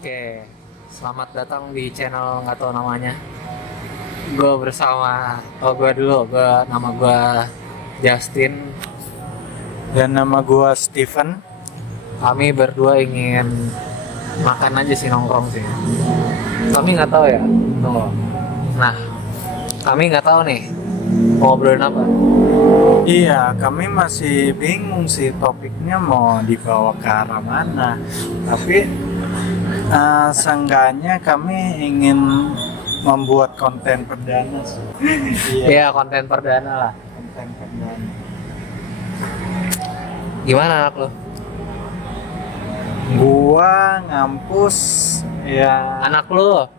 Oke, selamat datang di channel nggak tahu namanya. Gue bersama, gue dulu, nama gue Justin. Dan nama gua Steven. Kami berdua ingin makan aja sih, nongkrong sih. Kami nggak tahu ya. Tuh. Nah, kami nggak tahu nih mau ngobrolin apa. Iya, kami masih bingung sih topiknya mau dibawa ke arah mana. Tapi seenggaknya kami ingin membuat konten perdana sih. Iya, konten perdana lah. Konten perdana. Gimana anak lo? Gua ngampus ya. Anak lo?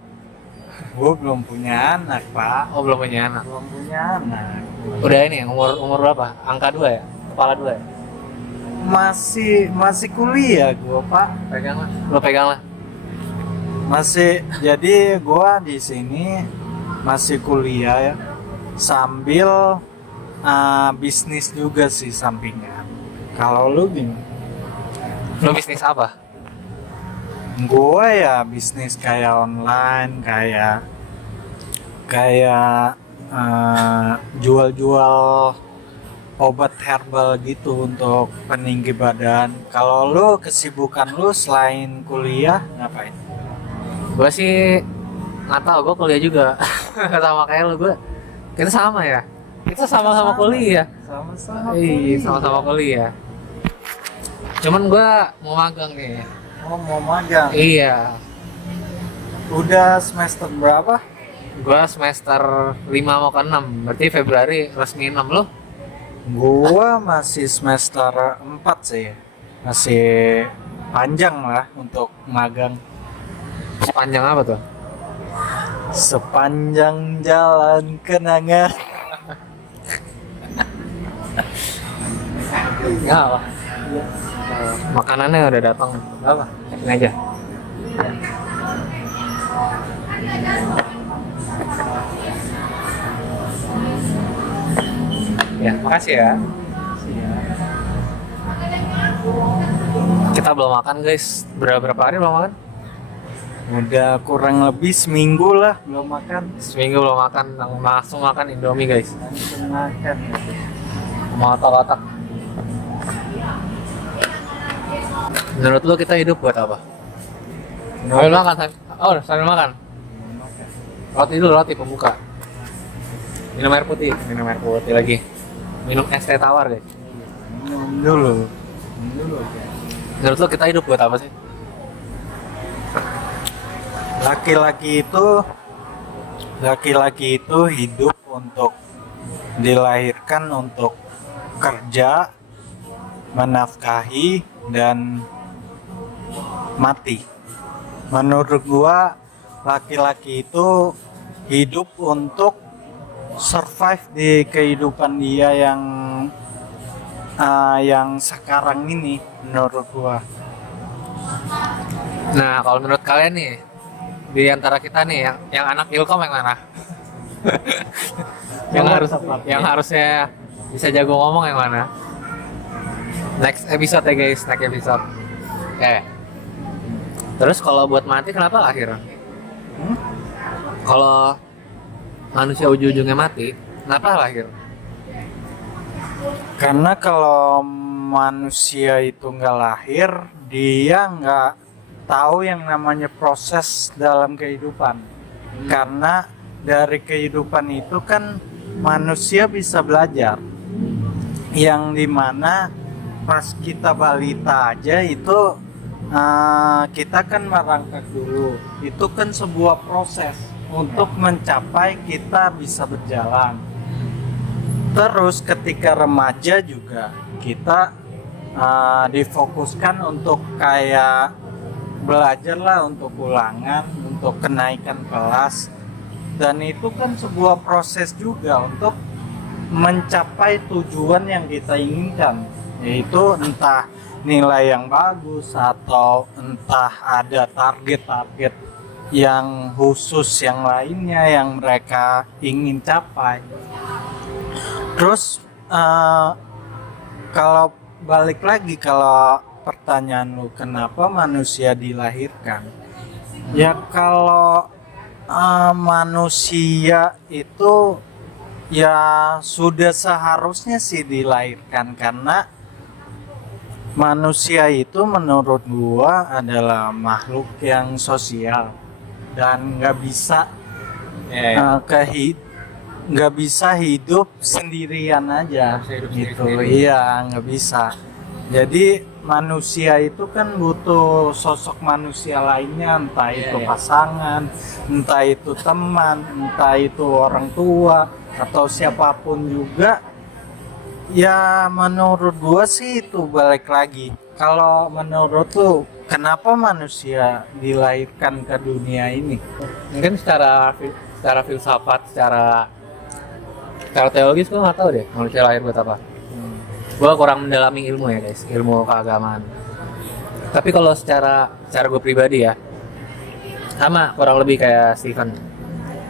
Gua belum punya anak, Pak. Oh, belum punya anak. Belum punya anak. Udah ini umur berapa? Angka 2 ya? Kepala 2 ya? Masih kuliah gua, Pak. Pegang lah. Lo pegang lah. Masih, jadi gua di sini masih kuliah ya, sambil bisnis juga sih sampingan. Kalau lu gimana? Lo bisnis apa? Gua ya bisnis kayak online, kayak jual-jual obat herbal gitu untuk peninggi badan. Kalau lu kesibukan lu selain kuliah ngapain? Gue sih nggak tahu, gue kuliah juga. Sama kayak lo, kita sama ya, kita sama-sama kuliah. Sama-sama Iya, kuliah. sama-sama kuliah. Cuman gue mau magang nih. Oh, mau magang. Iya, Udah semester berapa? gue semester 5 mau ke 6, berarti Februari resmi 6 lo. Gua masih semester 4 sih. Masih panjang lah untuk magang. Sepanjang apa tuh? Sepanjang jalan kenangan. Ya apa? Makanannya udah datang. Apa? Ini aja. Ya, makasih ya. Kita belum makan guys. Berapa hari belum makan? Udah kurang lebih seminggu lah belum makan. Seminggu belum makan, langsung makan Indomie guys. Langsung makan. Mau otak-otak. Menurut lo kita hidup buat apa? Sambil makan, sambil makan. Roti dulu, roti pembuka. Minum air putih lagi. Minum es teh tawar guys. Minum dulu. Menurut lo kita hidup buat apa sih? Laki-laki itu hidup untuk dilahirkan untuk kerja, menafkahi, dan mati. Menurut gua laki-laki itu hidup untuk survive di kehidupan dia yang sekarang ini, menurut gua. Nah, kalau menurut kalian nih, di antara kita nih yang anak Ilkom yang mana? yang harusnya bisa jago ngomong yang mana? Next episode ya guys, next episode. Terus kalau buat mati kenapa lahir? Kalau manusia ujung-ujungnya mati, kenapa lahir? Karena kalau manusia itu nggak lahir, dia nggak tahu yang namanya proses dalam kehidupan. Karena dari kehidupan itu kan manusia bisa belajar. Yang dimana pas kita balita aja itu kita kan merangkak dulu. Itu kan sebuah proses untuk mencapai kita bisa berjalan. Terus ketika remaja juga kita difokuskan untuk kayak belajar lah untuk ulangan, untuk kenaikan kelas, dan itu kan sebuah proses juga untuk mencapai tujuan yang kita inginkan, yaitu entah nilai yang bagus atau entah ada target-target yang khusus yang lainnya yang mereka ingin capai. Terus kalau balik lagi, kalau pertanyaan lu kenapa manusia dilahirkan, Ya kalau manusia itu ya sudah seharusnya sih dilahirkan, karena manusia itu menurut gua adalah makhluk yang sosial dan Ya, nggak bisa hidup sendirian aja Nggak bisa hidup gitu. sendiri-sendiri. Iya, nggak bisa. Jadi manusia itu kan butuh sosok manusia lainnya, entah Iya, itu iya. pasangan, entah itu teman, entah itu orang tua atau siapapun juga. Ya menurut gua sih itu balik lagi. Kalau menurut tuh kenapa manusia dilahirkan ke dunia ini? Mungkin secara filsafat, secara teologis gue nggak tahu deh manusia lahir buat apa. Gue kurang mendalami ilmu ya guys, ilmu keagamaan. Tapi kalau secara gue pribadi ya, sama kurang lebih kayak Steven.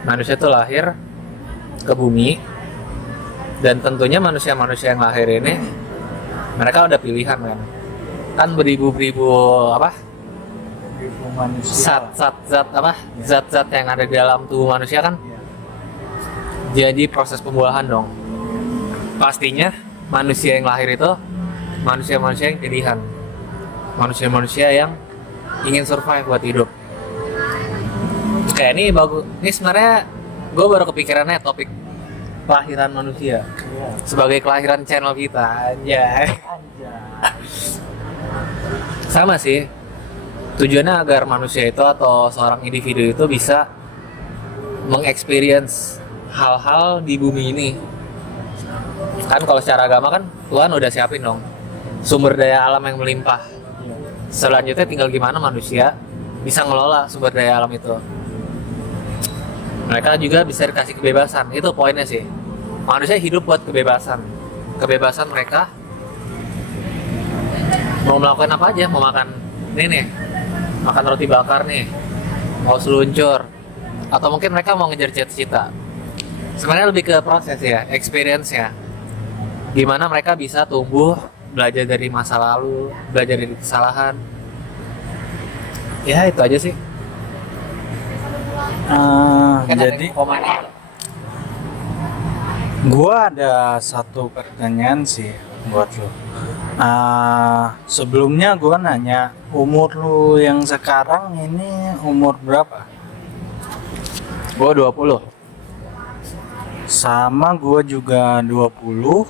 Manusia tuh lahir ke bumi, dan tentunya manusia-manusia yang lahir ini mereka udah pilihan kan beribu-ribu apa Itu manusia. zat-zat yang ada di dalam tubuh manusia kan, jadi proses pembuahan dong. Pastinya manusia yang lahir itu manusia-manusia yang pilihan, manusia-manusia yang ingin survive buat hidup. Kayak ini bagus, ini sebenarnya gue baru kepikirannya topik kelahiran manusia Iya. sebagai kelahiran channel kita aja. Anjay. Sama sih, tujuannya agar manusia itu atau seorang individu itu bisa mengexperience hal-hal di bumi ini. Kan kalau secara agama kan Tuhan udah siapin dong sumber daya alam yang melimpah. Selanjutnya tinggal gimana manusia bisa ngelola sumber daya alam itu. Mereka juga bisa dikasih kebebasan, itu poinnya sih. Manusia hidup buat kebebasan. Kebebasan mereka mau melakukan apa aja, mau makan ini nih, makan roti bakar nih, mau seluncur, atau mungkin mereka mau ngejar cita-cita. Sebenarnya lebih ke proses ya, experience-nya. Gimana mereka bisa tumbuh, belajar dari masa lalu, belajar dari kesalahan. Ya itu aja sih. Kan ada Jadi yang komen. gua ada satu pertanyaan sih buat lo. Sebelumnya gua nanya, umur lu yang sekarang ini umur berapa? Gua 20. Sama gua juga 20.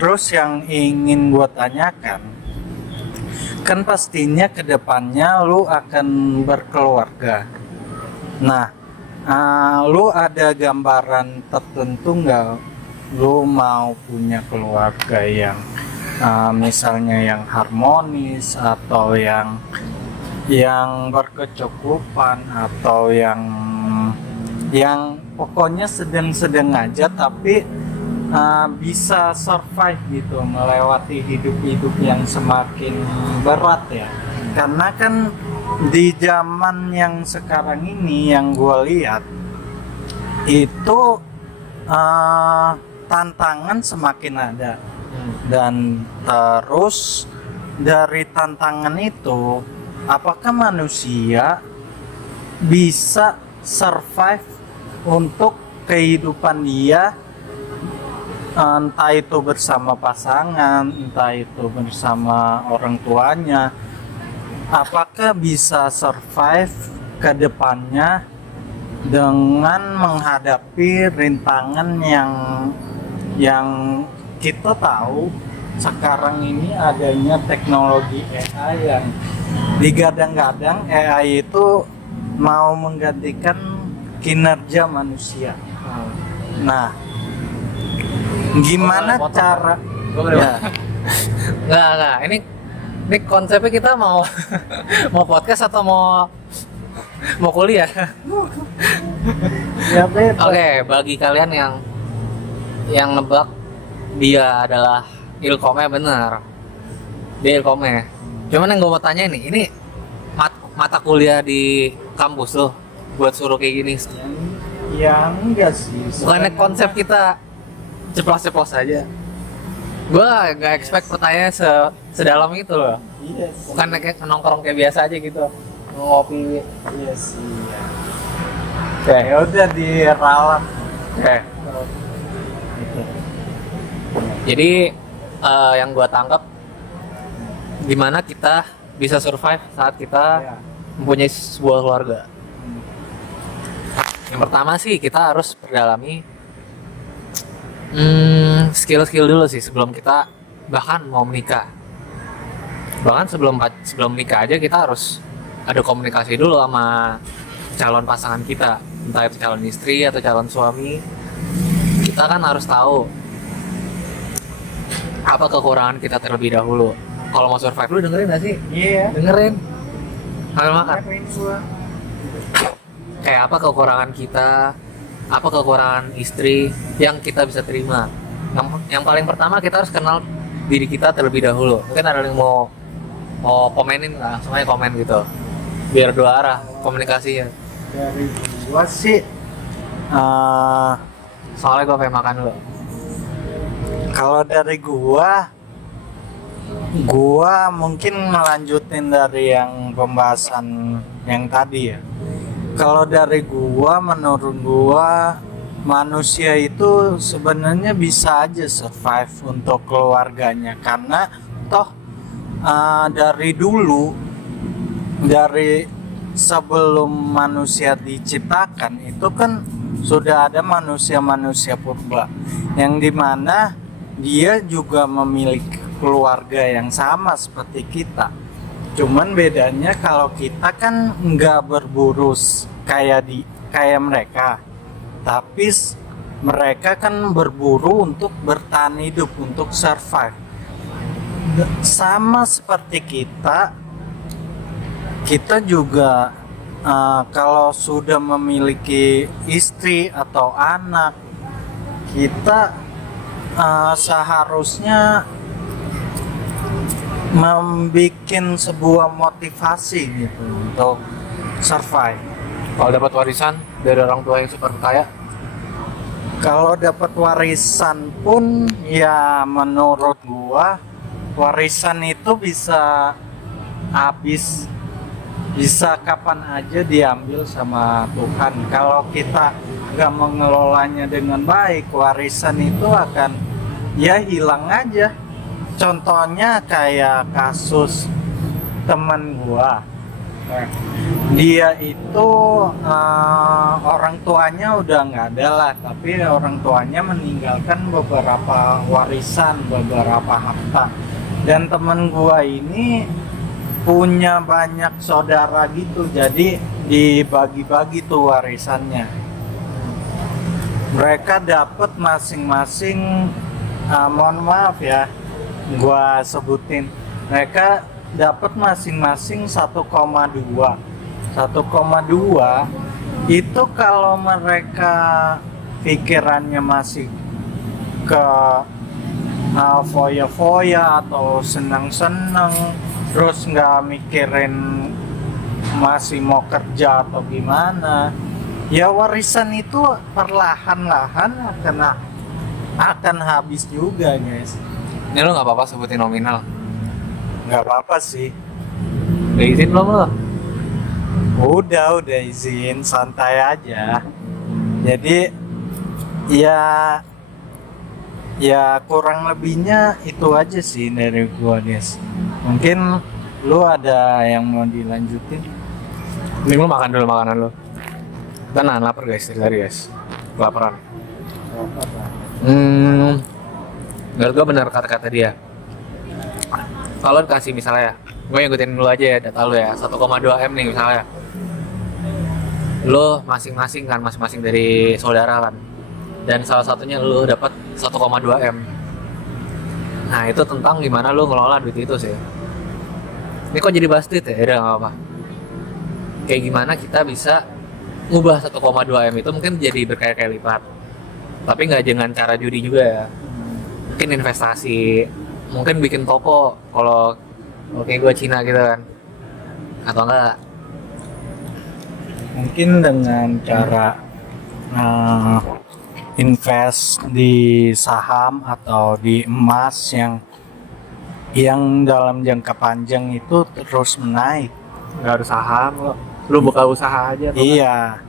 Terus yang ingin gua tanyakan, kan pastinya kedepannya lu akan berkeluarga. Nah, lu ada gambaran tertentu nggak? Lu mau punya keluarga yang misalnya yang harmonis, atau yang berkecukupan, atau yang pokoknya sedang-sedang aja tapi bisa survive gitu melewati hidup-hidup yang semakin berat ya. Karena kan di zaman yang sekarang ini yang gue lihat itu tantangan semakin ada, dan terus dari tantangan itu apakah manusia bisa survive untuk kehidupan dia, entah itu bersama pasangan, entah itu bersama orang tuanya, apakah bisa survive ke depannya dengan menghadapi rintangan yang kita tahu sekarang ini adanya teknologi AI yang digadang-gadang AI itu mau menggantikan kinerja manusia. Nah, gimana Oh, cara Ya. Nggak. Ini konsepnya kita mau mau podcast atau mau kuliah? ya bebas. Oke, bagi kalian yang nebak dia adalah ilkomnya, benar. Dia ilkomnya. Cuman yang gue mau tanya ini mata kuliah di kampus tuh buat suruh kayak gini. Ya enggak sih. Bukannya konsep kita ceplos-ceplos aja. Gua nggak expect pertanyaan sedalam itu loh. Iya sih. Bukan kayak nongkrong kayak biasa aja gitu. Ngopi. Iya sih. Oke. Ya udah diralat. Oke. Jadi yang gua tangkap gimana kita bisa survive saat kita Ya. mempunyai sebuah keluarga. Yang pertama sih kita harus perdalami skill-skill dulu sih sebelum kita bahkan mau menikah. Bahkan sebelum menikah aja kita harus ada komunikasi dulu sama calon pasangan kita, entah itu calon istri atau calon suami. Kita kan harus tahu apa kekurangan kita terlebih dahulu. Kalau mau survive lu dengerin gak sih? Iya. Dengerin. Sambil makan. Ngapain gua? Kayak apa kekurangan kita, apa kekurangan istri yang kita bisa terima. Yang paling pertama kita harus kenal diri kita terlebih dahulu. Mungkin ada yang mau komenin, langsung aja komen gitu. Biar dua arah komunikasinya. Dari gua sih Soalnya gue pengen makan dulu. kalau dari gua mungkin melanjutin dari yang pembahasan yang tadi ya. Kalau dari menurut gua manusia itu sebenarnya bisa aja survive untuk keluarganya karena toh dari dulu, dari sebelum manusia diciptakan itu kan sudah ada manusia-manusia purba yang dimana dia juga memiliki keluarga yang sama seperti kita. Cuman bedanya kalau kita kan nggak berburu kayak mereka, tapi mereka kan berburu untuk bertahan hidup, untuk survive. Sama seperti kita juga kalau sudah memiliki istri atau anak, kita seharusnya membuat sebuah motivasi gitu untuk survive. Kalau dapat warisan dari orang tua yang super kaya, Kalau dapat warisan pun ya menurut gua warisan itu bisa habis, bisa kapan aja diambil sama Tuhan. Kalau kita nggak mengelolanya dengan baik, warisan itu akan ya hilang aja. Contohnya kayak kasus teman gua. Dia itu orang tuanya udah nggak ada lah, tapi orang tuanya meninggalkan beberapa warisan, beberapa harta. Dan temen gua ini punya banyak saudara gitu, jadi dibagi-bagi tuh warisannya. Mereka dapat masing-masing, mohon maaf ya, gua sebutin, mereka dapat masing-masing 1,2. 1,2 itu kalau mereka pikirannya masih ke foya-foya atau senang-senang, terus nggak mikirin masih mau kerja atau gimana, ya warisan itu perlahan-lahan akan habis juga, guys. ini lo nggak apa-apa sebutin nominal. Nggak apa-apa sih. Udah izin belum lo? Udah izin, santai aja. Jadi ya kurang lebihnya itu aja sih dari gua, guys. Mungkin lu ada yang mau dilanjutin? Ini lo makan dulu makanan lo. Kita nahan lapar guys, dari guys. Kelaparan. Menurut gue benar kata-kata dia. Kalau dikasih misalnya, gue ngikutin dulu aja ya data lo ya, 1,2 M nih misalnya. Lo masing-masing kan, masing-masing dari saudara kan. Dan salah satunya lo dapat 1,2 M. Nah itu tentang gimana lo ngelola duit itu sih. Ini kok jadi bahas duit ya? Udah gak apa-apa. Kayak gimana kita bisa ngubah 1,2 M itu mungkin jadi berkali-kali lipat. Tapi nggak dengan cara judi juga ya. Mungkin investasi, mungkin bikin toko kalau kayak gue Cina gitu kan, atau enggak Mungkin dengan cara invest di saham atau di emas yang dalam jangka panjang itu terus menaik. Nggak harus saham lo. Lu buka usaha aja. Iya.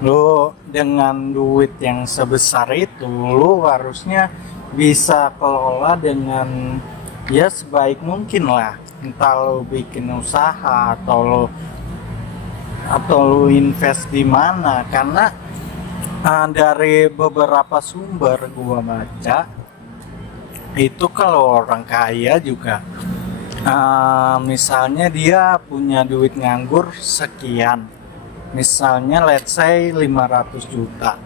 Lu dengan duit yang sebesar itu, lu harusnya bisa kelola dengan ya sebaik mungkin lah. Entah lu bikin usaha atau lu invest di mana, karena dari beberapa sumber gua baca itu kalau orang kaya juga misalnya dia punya duit nganggur sekian, misalnya let's say 500 juta,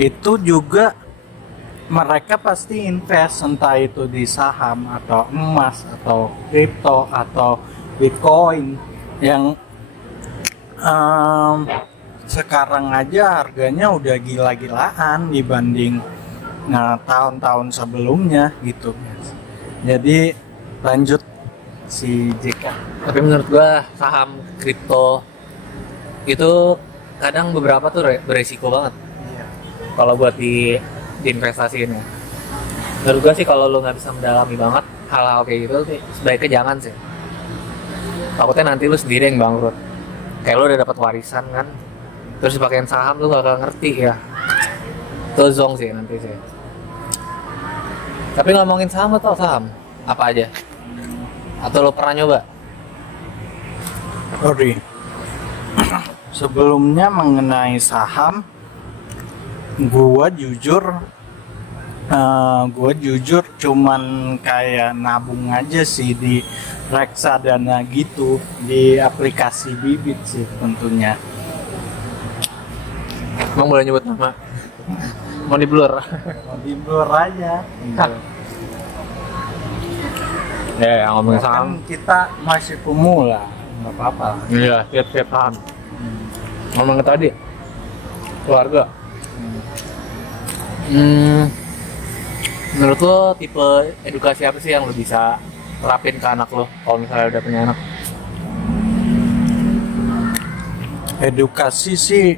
itu juga mereka pasti invest, entah itu di saham atau emas atau kripto atau bitcoin yang sekarang aja harganya udah gila-gilaan dibanding tahun-tahun sebelumnya gitu. Jadi lanjut si JK. Tapi menurut gua saham kripto itu kadang beberapa tuh beresiko banget. Kalau buat diinvestasiin ya. Menurut gua sih kalau lu nggak bisa mendalami banget hal-hal kayak gitu sih sebaiknya jangan sih. Takutnya nanti lu sendiri yang bangkrut. Kayak lu udah dapat warisan kan, terus dipakein saham lu gak ngerti ya. Itu zong sih nanti sih. Tapi ngomongin saham, lo tau saham apa aja? Atau lo pernah nyoba? Sorry. Sebelumnya mengenai saham, gua jujur cuman kayak nabung aja sih di reksadana gitu, di aplikasi bibit sih tentunya. Emang boleh nyebut nama? Mau di blur? Mau di blur aja. Ya, ngomongin saham. Kan kita masih pemula, nggak apa-apa. Iya, siap paham. Ngomongin tadi, keluarga. Menurut lo tipe edukasi apa sih yang lo bisa terapin ke anak lo kalau misalnya udah punya anak? Edukasi sih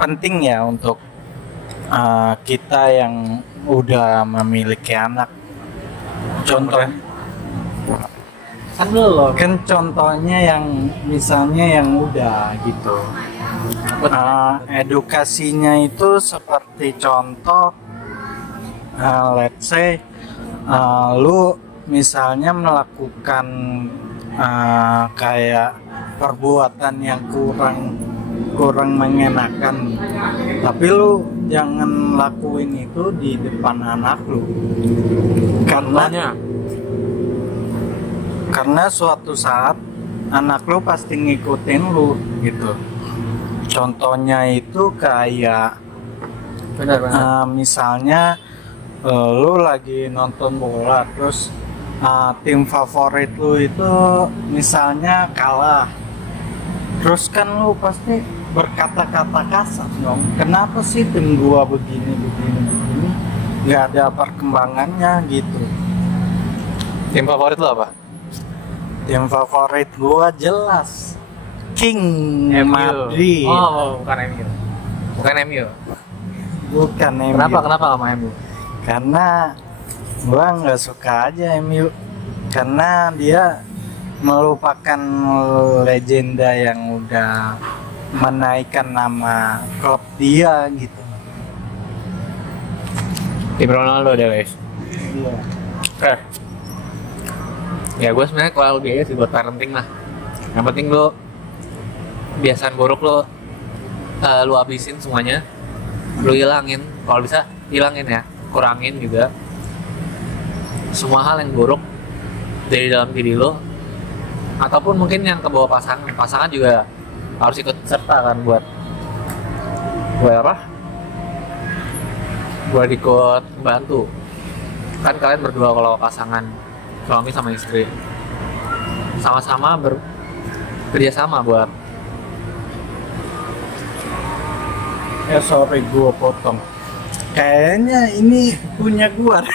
penting ya untuk kita yang udah memiliki anak. Contoh kan contohnya yang misalnya yang udah gitu. Edukasinya itu seperti contoh, let's say lu misalnya melakukan kayak perbuatan yang kurang mengenakan, tapi lu jangan lakuin itu di depan anak lu, karena suatu saat anak lu pasti ngikutin lu gitu. Contohnya itu kayak misalnya lu lagi nonton bola, terus tim favorit lu itu misalnya kalah, terus kan lu pasti berkata-kata kasar dong. Kenapa sih tim gua begini, nggak ada perkembangannya gitu. Tim favorit lo apa? Tim favorit gua jelas King Madrid. Oh, bukan MU. Bukan MU. Kenapa sama MU? Karena gua nggak suka aja MU, karena dia melupakan legenda yang udah menaikkan nama klub dia gitu. Tim Ronaldo deh guys. Iya. Ya gue sebenarnya kalau LG sih buat parenting lah. Yang penting lo kebiasaan buruk lo lu habisin semuanya, lu hilangin. Kalau bisa hilangin ya, kurangin juga semua hal yang buruk dari dalam diri lo, ataupun mungkin yang kebawa pasangan juga harus ikut serta kan buat apa? Buat ikut bantu. Kan kalian berdua kalau pasangan suami sama istri sama-sama bekerja sama buat sorry gua potong. Kayaknya ini punya gua.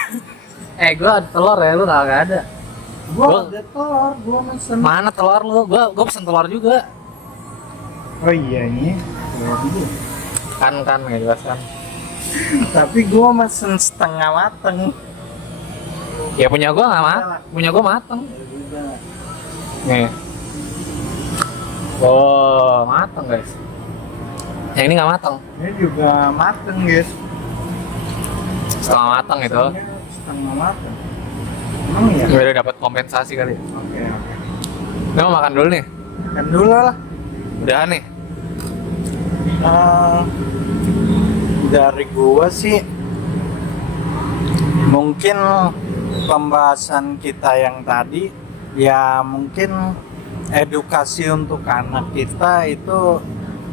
Gua ada telur ya, lu nggak ada. Gua ada telur, gua mesen. Mana telur lu? Gua pesen telur juga. Oh iya ini. Kan nggak jelas kan. Tapi gue mesen setengah mateng. Ya punya gua nggak punya gua mateng. Nih. Oh, mateng guys. Yang ini nggak mateng. Ini juga mateng guys. Setengah mateng itu. Setengah mateng. Emang ya? Udah dapat kompensasi kali. Oke. Ini mau makan dulu nih. Kan dulu lah. Udahan nih. Dari gua sih mungkin pembahasan kita yang tadi ya mungkin edukasi untuk anak kita itu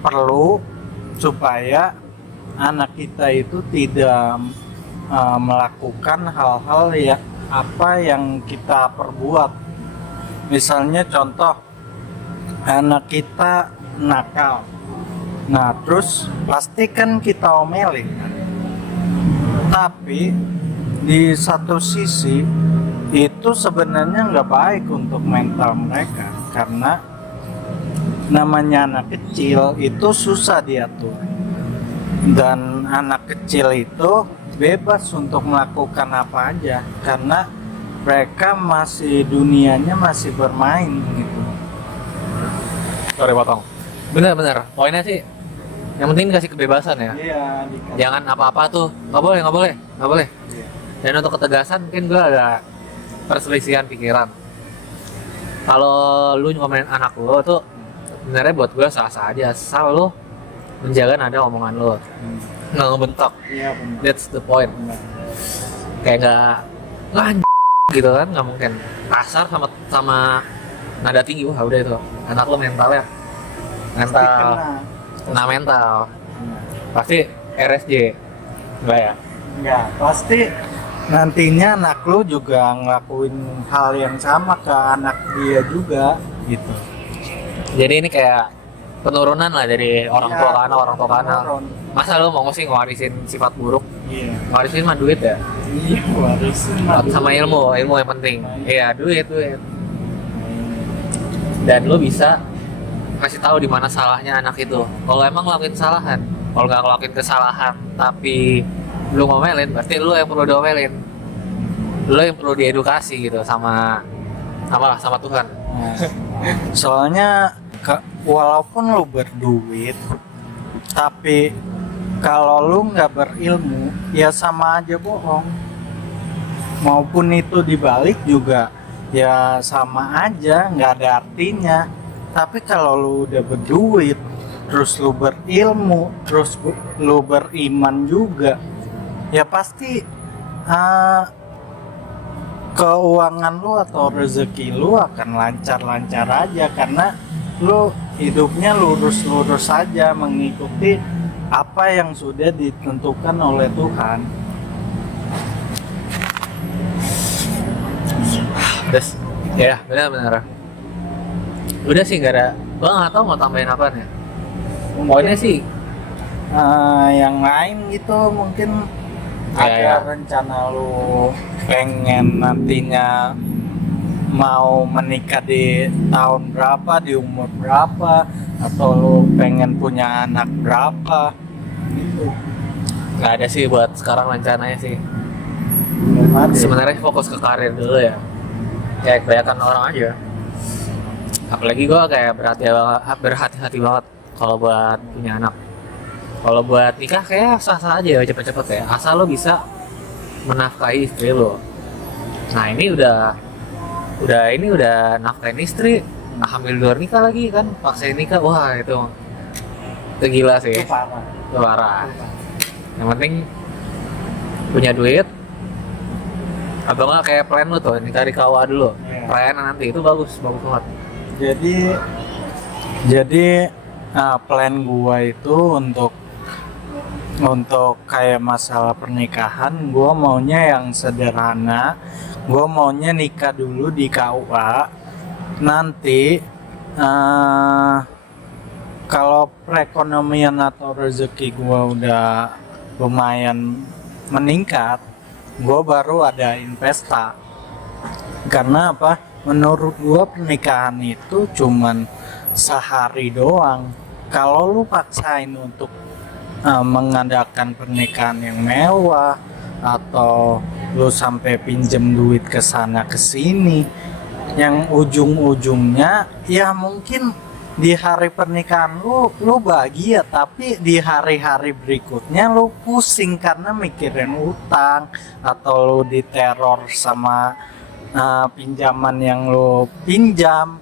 perlu supaya anak kita itu tidak melakukan hal-hal ya apa yang kita perbuat. Misalnya contoh anak kita nakal, nah terus pasti kan kita omelin kan? Tapi di satu sisi itu sebenarnya nggak baik untuk mental mereka, karena namanya anak kecil itu susah diatur, dan anak kecil itu bebas untuk melakukan apa aja karena mereka masih dunianya masih bermain gitu. Sorry potong. Bener-bener. Poinnya sih yang penting dikasih kebebasan ya. Iya. Jangan apa-apa tuh. Nggak boleh. Iya. Dan untuk ketegasan mungkin gue ada perselisihan pikiran. Kalau lu ngomelin anak lu tuh sebenarnya buat gue sah-sah aja, asal lu menjaga nada omongan lu, nggak ngebentak. Iya benar. That's the point. Benar. Kayak nggak gitu kan, nggak mungkin kasar sama nada tinggi. Wah udah itu anak lu mental Pasti kena. mental pasti RSJ enggak ya. Enggak, pasti nantinya anak lu juga ngelakuin hal yang sama ke anak dia juga gitu. Jadi ini kayak penurunan lah dari orang tua ke anak, orang tua ke anak. penurun. Masa lu mau sih ngewarisin sifat buruk? Iya. Ngewarisin mah duit ya. Iya, warisin Sama ilmu yang penting. Iya, duit. Dan lu bisa kasih tahu di mana salahnya anak itu. Kalau emang ngelakuin kesalahan, kalau nggak ngelakuin kesalahan tapi lu ngomelin, berarti lu yang perlu diomelin. Lu yang perlu diedukasi gitu sama Tuhan. Nah, soalnya walaupun lu berduit, tapi kalau lu nggak berilmu, ya sama aja bohong. Maupun itu dibalik juga, ya sama aja, nggak ada artinya. Tapi kalau lu udah berduit, terus lu berilmu, terus lu beriman juga, ya pasti keuangan lu atau rezeki lu akan lancar-lancar aja, karena lu hidupnya lurus-lurus saja mengikuti apa yang sudah ditentukan oleh Tuhan. Terus, ya benar. Udah sih nggak ada. Gua nggak tahu mau tambahin apa nih. Poinnya sih, Yang lain gitu mungkin ada ya. rencana lu pengen nantinya mau menikah di tahun berapa, di umur berapa, atau lu pengen punya anak berapa gitu. nggak ada sih buat sekarang rencananya sih. Belum ada. Sebenarnya fokus ke karir dulu ya. Kayak kebanyakan orang aja. Apalagi gue kayak berhati-hati banget kalau buat punya anak. Kalau buat nikah kayak sah-sah aja ya, cepet-cepet ya. Asal lo bisa menafkahi istri lo. Nah ini udah nafkahin istri, hamil luar nikah lagi kan, paksain nikah, wah itu gila sih. Itu parah. Itu parah. Yang penting punya duit. Atau nggak kayak plan lo tuh, nikah di KUA dulu. Iya. Plan nanti itu bagus banget. Jadi plan gua itu untuk kayak masalah pernikahan, gua maunya yang sederhana. Gua maunya nikah dulu di KUA. Nanti kalau perekonomian atau rezeki gua udah lumayan meningkat, gua baru ada investa. Karena apa? Menurut gua pernikahan itu cuman sehari doang. Kalau lu paksain untuk mengadakan pernikahan yang mewah atau lu sampai pinjem duit ke sana ke sini yang ujung-ujungnya ya mungkin di hari pernikahan lu bahagia, tapi di hari-hari berikutnya lu pusing karena mikirin utang atau lu diteror sama pinjaman yang lu pinjam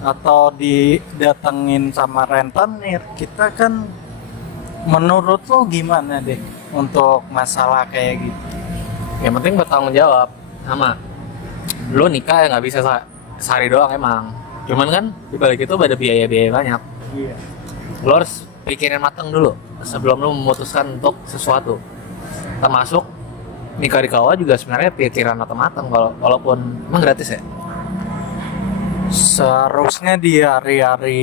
atau didatengin sama rentenir. Kita kan, menurut lu gimana deh untuk masalah kayak gitu? Yang penting bertanggung jawab. Sama lu nikah ya nggak bisa sehari doang emang, cuman kan dibalik itu ada biaya-biaya banyak. Iya. Lu harus pikirin mateng dulu sebelum lu memutuskan untuk sesuatu, termasuk nikah di kawah juga sebenarnya pikiran mateng-mateng. Walaupun emang gratis ya, Seharusnya di hari-hari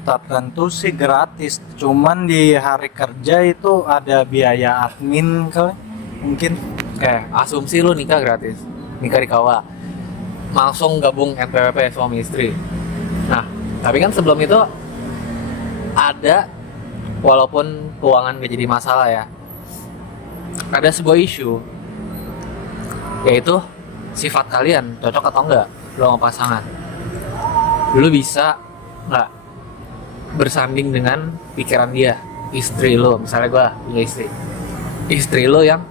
tertentu sih gratis, cuman di hari kerja itu ada biaya admin kali mungkin. kayak asumsi lu nikah gratis, nikah di kawah, langsung gabung NPWP suami istri. Nah, tapi kan sebelum itu ada, walaupun keuangan gak jadi masalah ya, ada sebuah isu, yaitu sifat kalian cocok atau enggak lu sama pasangan. Lu bisa nggak bersanding dengan pikiran dia, istri lu. Misalnya gua punya istri lu yang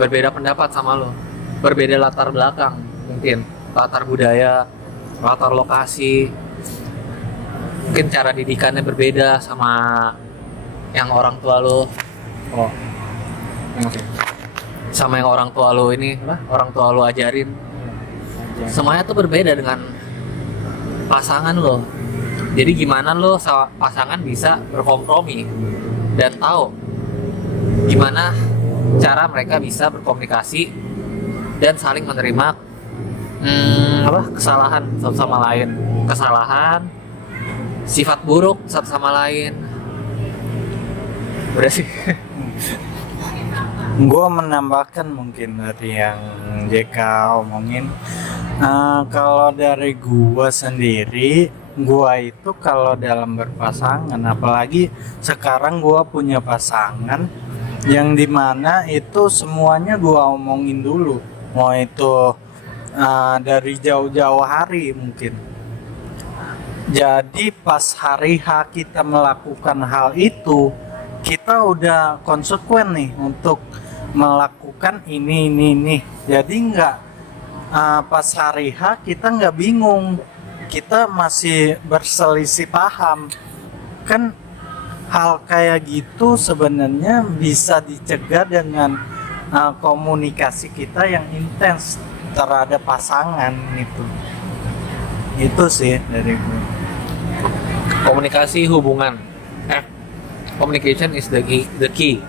berbeda pendapat sama lu, berbeda latar belakang, mungkin latar budaya, latar lokasi, mungkin cara didikannya berbeda sama yang orang tua lu. Sama yang orang tua lu ini, orang tua lu ajarin. Semuanya tuh berbeda dengan pasangan lo. Jadi gimana lo sama pasangan bisa berkompromi dan tahu gimana cara mereka bisa berkomunikasi dan saling menerima kesalahan satu sama lain, kesalahan, sifat buruk satu sama lain. Udah sih. Gue menambahkan mungkin dari yang JK omongin, kalau dari gue sendiri, gue itu kalau dalam berpasangan, apalagi sekarang gue punya pasangan yang dimana itu semuanya gue omongin dulu, mau itu dari jauh-jauh hari mungkin. Jadi pas hari H kita melakukan hal itu, kita udah konsekuen nih untuk melakukan ini. Jadi nggak pas hari H kita nggak bingung, kita masih berselisih paham. Kan hal kayak gitu sebenarnya bisa dicegah dengan komunikasi kita yang intens terhadap pasangan itu. Itu sih dari gue. Komunikasi hubungan. Communication is the key.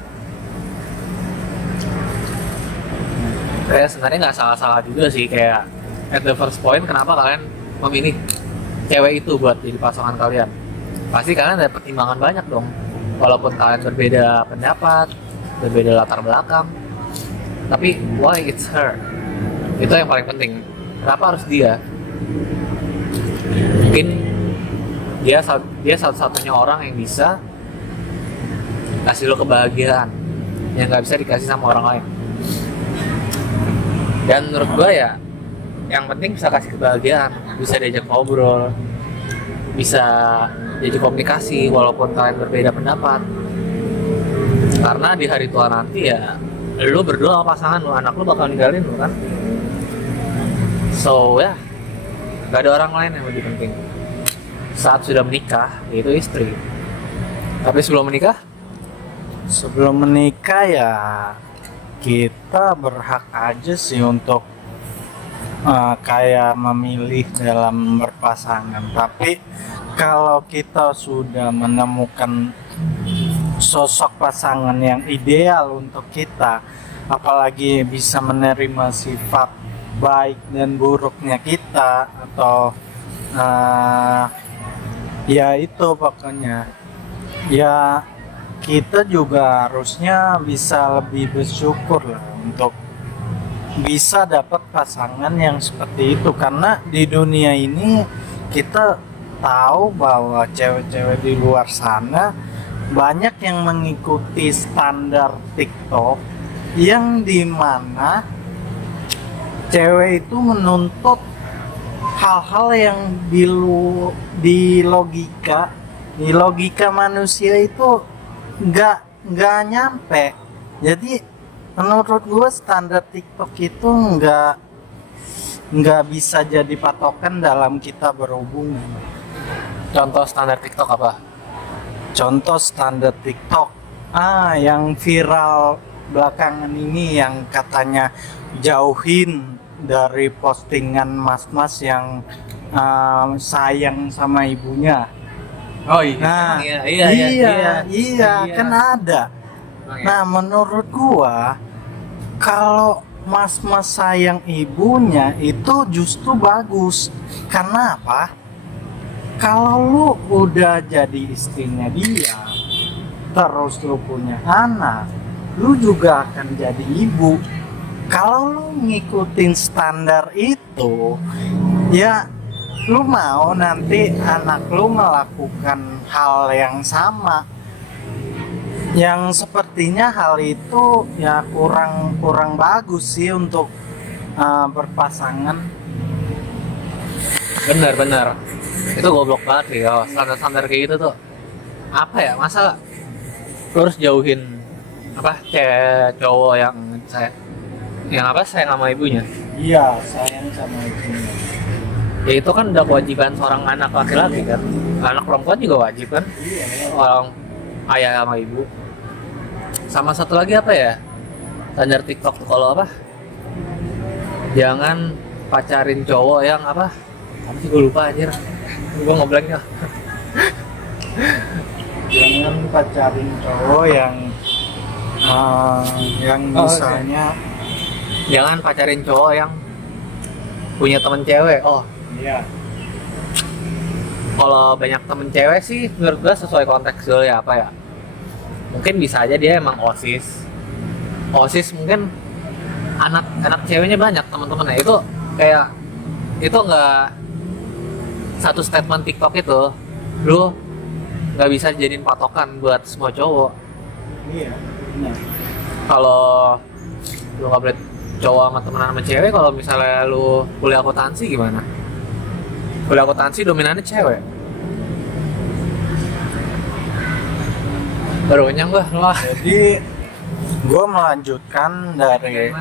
Kayak sebenarnya nggak salah-salah juga sih, kayak at the first point kenapa kalian memilih cewek itu buat jadi pasangan kalian. Pasti kalian ada pertimbangan banyak dong. Walaupun kalian berbeda pendapat, berbeda latar belakang, tapi why it's her? Itu yang paling penting. Kenapa harus dia? Mungkin dia satu-satunya orang yang bisa kasih lo kebahagiaan yang nggak bisa dikasih sama orang lain. Dan menurut gue ya, yang penting bisa kasih kebahagiaan, bisa diajak ngobrol, bisa jadi komunikasi walaupun kalian berbeda pendapat. Karena di hari tua nanti ya, lo berdua sama pasangan lo, anak lo bakal ninggalin lo kan. So ya, gak ada orang lain yang lebih penting saat sudah menikah, yaitu istri. Tapi sebelum menikah ya kita berhak aja sih untuk kayak memilih dalam berpasangan. Tapi kalau kita sudah menemukan sosok pasangan yang ideal untuk kita, apalagi bisa menerima sifat baik dan buruknya kita, atau ya itu pokoknya ya, kita juga harusnya bisa lebih bersyukur lah untuk bisa dapat pasangan yang seperti itu. Karena di dunia ini kita tahu bahwa cewek-cewek di luar sana banyak yang mengikuti standar TikTok yang dimana cewek itu menuntut hal-hal yang di logika manusia itu nggak nyampe. Jadi menurut gue standar TikTok itu nggak bisa jadi patokan dalam kita berhubungan. Contoh standar TikTok apa? Contoh standar TikTok yang viral belakangan ini yang katanya jauhin dari postingan mas-mas yang sayang sama ibunya. Oh iya. Nah, iya, kan ada. Nah, menurut gua kalau mas-mas sayang ibunya itu justru bagus. Karena apa? Kalau lu udah jadi istrinya dia, terus lu punya anak, lu juga akan jadi ibu. Kalau lu ngikutin standar itu, ya lu mau nanti anak lu melakukan hal yang sama. Yang sepertinya hal itu ya kurang bagus sih untuk berpasangan. Bener. Itu goblok banget sih. Oh, standar-standar kayak gitu tuh. Apa ya? Masa lu harus jauhin cowok yang sayang sama ibunya? Iya, sayang sama ibunya. Ya itu kan udah kewajiban seorang anak laki-laki kan. Anak perempuan juga wajib kan. Iya. Orang ayah sama ibu. Sama satu lagi apa ya? Standar TikTok tuh kalau apa? Jangan pacarin cowok yang apa? Apa sih gue lupa anjir. Gue ngoblengnya. Jangan pacarin cowok yang misalnya Jangan pacarin cowok yang punya temen cewek. Oh, iya. kalau banyak temen cewek sih menurut gue sesuai konteks dulu ya apa ya. Mungkin bisa aja dia emang OSIS mungkin anak ceweknya banyak teman-temannya. Itu kayak itu nggak satu statement TikTok itu lu nggak bisa jadiin patokan buat semua cowok. Iya, benar. Kalau lu nggak boleh cowok sama temenan sama cewek, kalau misalnya lu kuliah akuntansi gimana? Kuliah akuntansi dominannya cewek. Baru kenyang gua. Jadi gue melanjutkan dari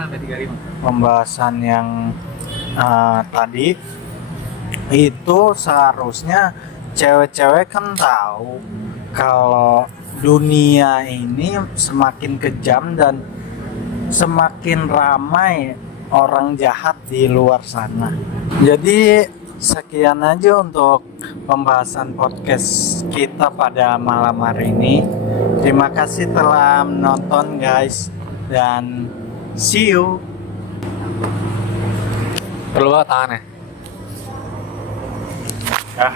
pembahasan yang tadi. Itu seharusnya cewek-cewek kan tahu kalau dunia ini semakin kejam dan semakin ramai orang jahat di luar sana. Jadi sekian aja untuk pembahasan podcast kita pada malam hari ini. Terima kasih telah menonton guys, dan see you. Perlu banget tangannya. Ya.